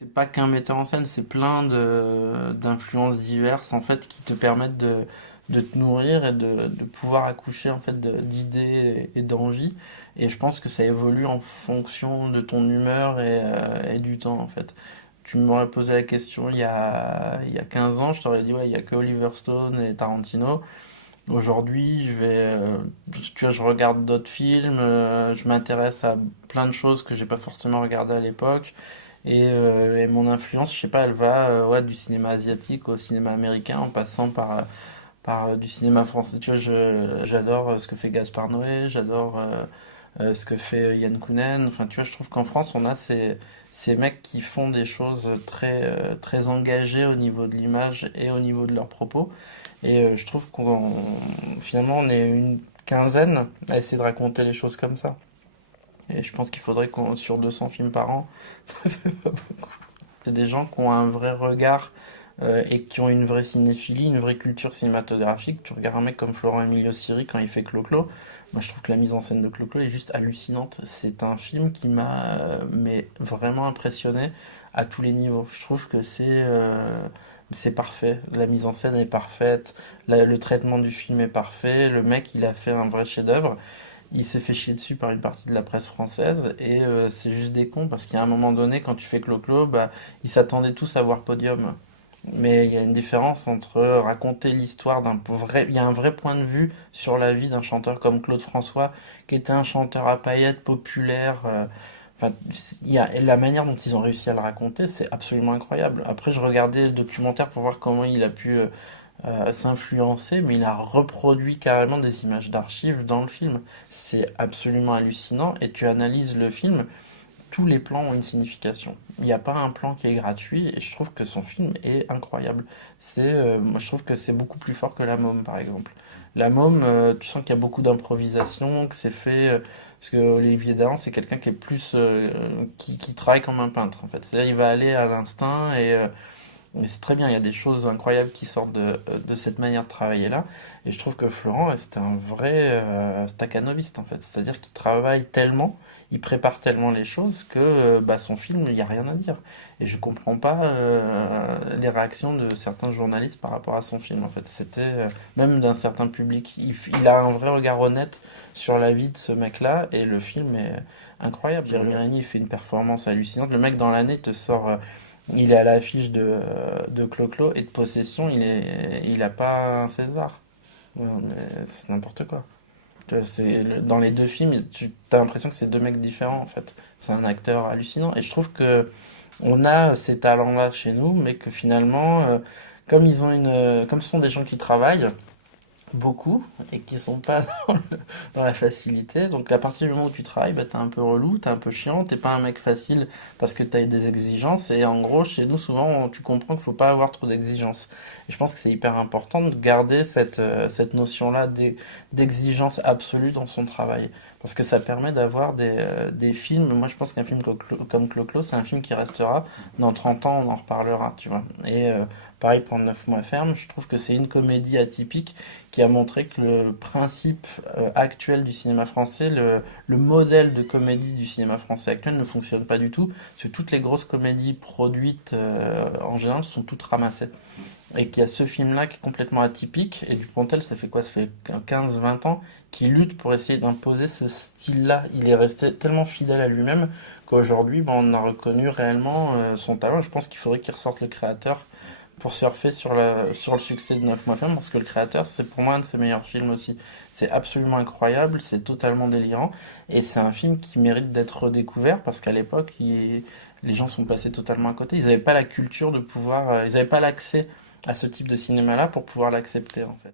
C'est pas qu'un metteur en scène, c'est plein d'influences diverses en fait qui te permettent de te nourrir et de pouvoir accoucher en fait d'idées et d'envies. Et je pense que ça évolue en fonction de ton humeur et du temps en fait. Tu m'aurais posé la question il y a 15 ans, je t'aurais dit ouais, il y a que Oliver Stone et Tarantino. Aujourd'hui, tu vois, je regarde d'autres films, je m'intéresse à plein de choses que j'ai pas forcément regardé à l'époque. Et mon influence, je sais pas, elle va ouais, du cinéma asiatique au cinéma américain en passant par du cinéma français. Tu vois, j'adore ce que fait Gaspard Noé, j'adore ce que fait Yann Kounen. Enfin, tu vois, je trouve qu'en France, on a ces mecs qui font des choses très engagées au niveau de l'image et au niveau de leurs propos. Et je trouve qu'on finalement, on est une quinzaine à essayer de raconter les choses comme ça. Et je pense qu'il faudrait qu'on, sur 200 films par an, ça fait pas beaucoup. C'est des gens qui ont un vrai regard et qui ont une vraie cinéphilie, une vraie culture cinématographique. Tu regardes un mec comme Florent Emilio Siri quand il fait Clo-Clo. Moi, je trouve que la mise en scène de Clo-Clo est juste hallucinante. C'est un film qui m'a mais vraiment impressionné à tous les niveaux. Je trouve que c'est parfait. La mise en scène est parfaite. Le traitement du film est parfait. Le mec, il a fait un vrai chef-d'œuvre. Il s'est fait chier dessus par une partie de la presse française et c'est juste des cons parce qu'à un moment donné, quand tu fais Clo-Clo, bah, ils s'attendaient tous à voir Podium. Mais il y a une différence entre raconter l'histoire d'un vrai. Il y a un vrai point de vue sur la vie d'un chanteur comme Claude François, qui était un chanteur à paillettes populaire. Enfin, la manière dont ils ont réussi à le raconter, c'est absolument incroyable. Après, je regardais le documentaire pour voir comment il a pu s'influencer, mais il a reproduit carrément des images d'archives dans le film. C'est absolument hallucinant et tu analyses le film, tous les plans ont une signification. Il n'y a pas un plan qui est gratuit et je trouve que son film est incroyable. Moi je trouve que c'est beaucoup plus fort que La Môme par exemple. La Môme, tu sens qu'il y a beaucoup d'improvisation, que c'est fait parce que Olivier Dahan c'est quelqu'un qui est plus qui travaille comme un peintre en fait. C'est-à-dire il va aller à l'instinct mais c'est très bien, il y a des choses incroyables qui sortent de cette manière de travailler-là. Et je trouve que Florent, c'était un vrai stakhanoviste, en fait. C'est-à-dire qu'il travaille tellement, il prépare tellement les choses que bah, son film, il n'y a rien à dire. Et je comprends pas les réactions de certains journalistes par rapport à son film, en fait. Même d'un certain public. Il a un vrai regard honnête sur la vie de ce mec-là, et le film est incroyable. Jérémy Régnier, il fait une performance hallucinante. Le mec, dans l'année, te sort... il est à l'affiche de Clo-Clo et de Possession, il a pas un César. Ouais, mais c'est n'importe quoi. Tu vois, dans les deux films, tu as l'impression que c'est deux mecs différents en fait. C'est un acteur hallucinant et je trouve que on a ces talents-là chez nous, mais que finalement, comme ce sont des gens qui travaillent, beaucoup et qui sont pas dans la facilité. Donc à partir du moment où tu travailles, bah, t'es un peu relou, t'es un peu chiant, t'es pas un mec facile parce que t'as des exigences. Et en gros, chez nous, souvent, tu comprends qu'il faut pas avoir trop d'exigences. Et je pense que c'est hyper important de garder cette notion-là d'exigence absolue dans son travail. Parce que ça permet d'avoir des films. Moi, je pense qu'un film comme Clo-Clo, c'est un film qui restera. Dans 30 ans, on en reparlera, tu vois. Et pareil pour 9 mois ferme, je trouve que c'est une comédie atypique qui a montré que le principe actuel du cinéma français, le modèle de comédie du cinéma français actuel ne fonctionne pas du tout, parce que toutes les grosses comédies produites en général sont toutes ramassées. Et qu'il y a ce film-là qui est complètement atypique, et Dupontel, ça fait quoi? Ça fait 15-20 ans qu'il lutte pour essayer d'imposer ce style-là. Il est resté tellement fidèle à lui-même qu'aujourd'hui, ben, on a reconnu réellement son talent. Je pense qu'il faudrait qu'il ressorte le créateur pour surfer sur le succès de 9 mois ferme parce que le créateur c'est pour moi un de ses meilleurs films aussi. C'est absolument incroyable, c'est totalement délirant et c'est un film qui mérite d'être redécouvert parce qu'à l'époque les gens sont passés totalement à côté. Ils n'avaient pas la culture de pouvoir, ils n'avaient pas l'accès à ce type de cinéma là pour pouvoir l'accepter en fait.